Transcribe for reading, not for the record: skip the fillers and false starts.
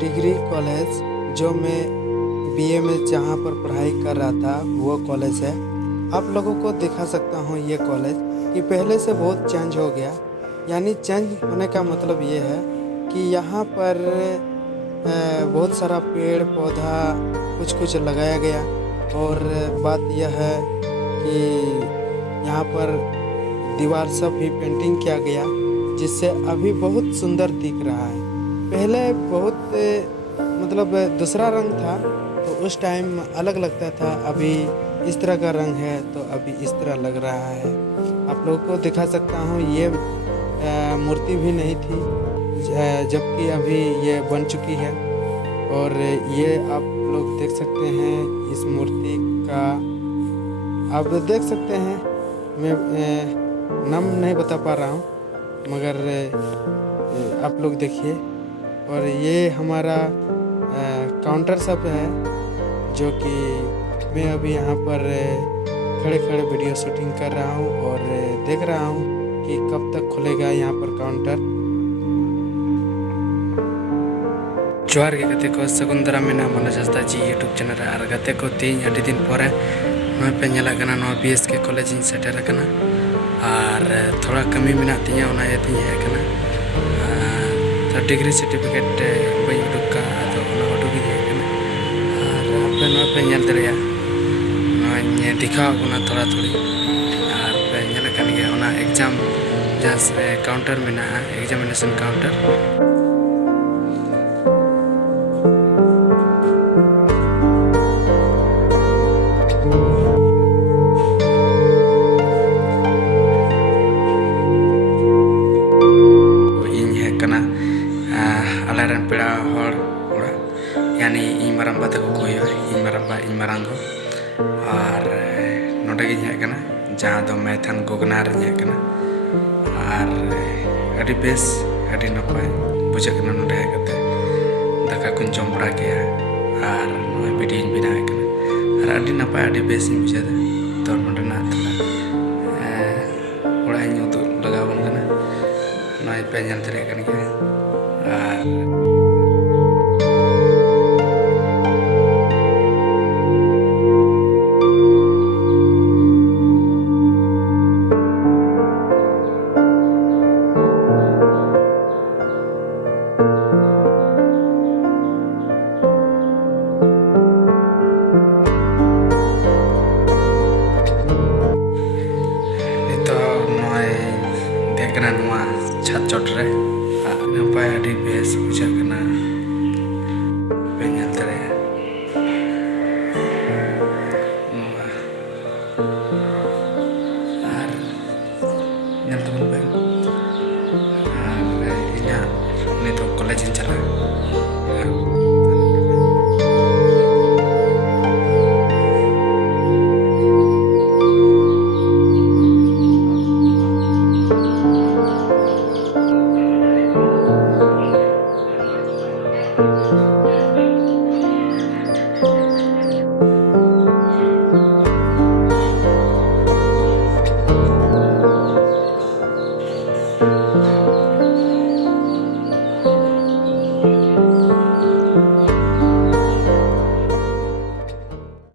Degree college जो मैं BA में जहाँ पर पढ़ाई कर रहा था वो कॉलेज है। आप लोगों को दिखा सकता हूँ ये कॉलेज कि पहले से बहुत चेंज हो गया। यानी चेंज होने का मतलब ये है कि यहाँ पर बहुत सारा पेड़ पौधा कुछ कुछ लगाया गया। और बात यह है कि यहाँ पर दीवार सब भी पेंटिंग किया गया, जिससे अभी बहुत सुंदर दिख रहा है। पहले बहुत मतलब दूसरा रंग था तो उस टाइम अलग लगता था, अभी इस तरह का रंग है तो अभी इस तरह लग रहा है। आप लोगों को दिखा सकता हूँ ये मूर्ति भी नहीं थी, जबकि अभी ये बन चुकी है। और ये आप लोग देख सकते हैं इस मूर्ति का, आप देख सकते हैं। मैं नाम नहीं बता पा रहा हूँ मगर आप लोग देखिए। और ये हमारा काउंटर सब है जो कि मैं अभी यहाँ पर खड़े खड़े वीडियो शूटिंग कर रहा हूँ और देख रहा हूँ कि कब तक खुलेगा यहाँ पर काउंटर। जोहार के गते को सगुंदरा में नाम जस्ता जी यूट्यूब चैनल और गते को तीन अड़ी दिन पर पे नलना बीएस के कॉलेज सेटर और थोड़ा कमी में तीन हेकना तो डिग्री सर्टिफिकेट बी उडुका उडुक और पे दरिया दिखाना थोड़ा थोड़ी और पे एग्जाम जहाँ काउंटर में एग्जामिनेशन काउंटर। आलारन पेड़ा यानी इन मारंबा तक को इन मारंबा इन मारंगो और नोटे हेकना जहाँ दो मैथन गोगनार हेकना और अड़ी बेस अड़ी नपाय बुझाकना नोटे हेकते दाका कुन जम बड़ा गया और नोय वीडियो बिना हेकना और अड़ी नपाय अड़ी बेस इन बुझा तो नोटे ना थोड़ा ओड़ा इन उतु लगावन कना नोय पे ñal tere kan के छत चोटरे नपाय अड़ी बेस बुझाकना पे ñal tere और ñal तबन पे और इना नितो कॉलेज इन चला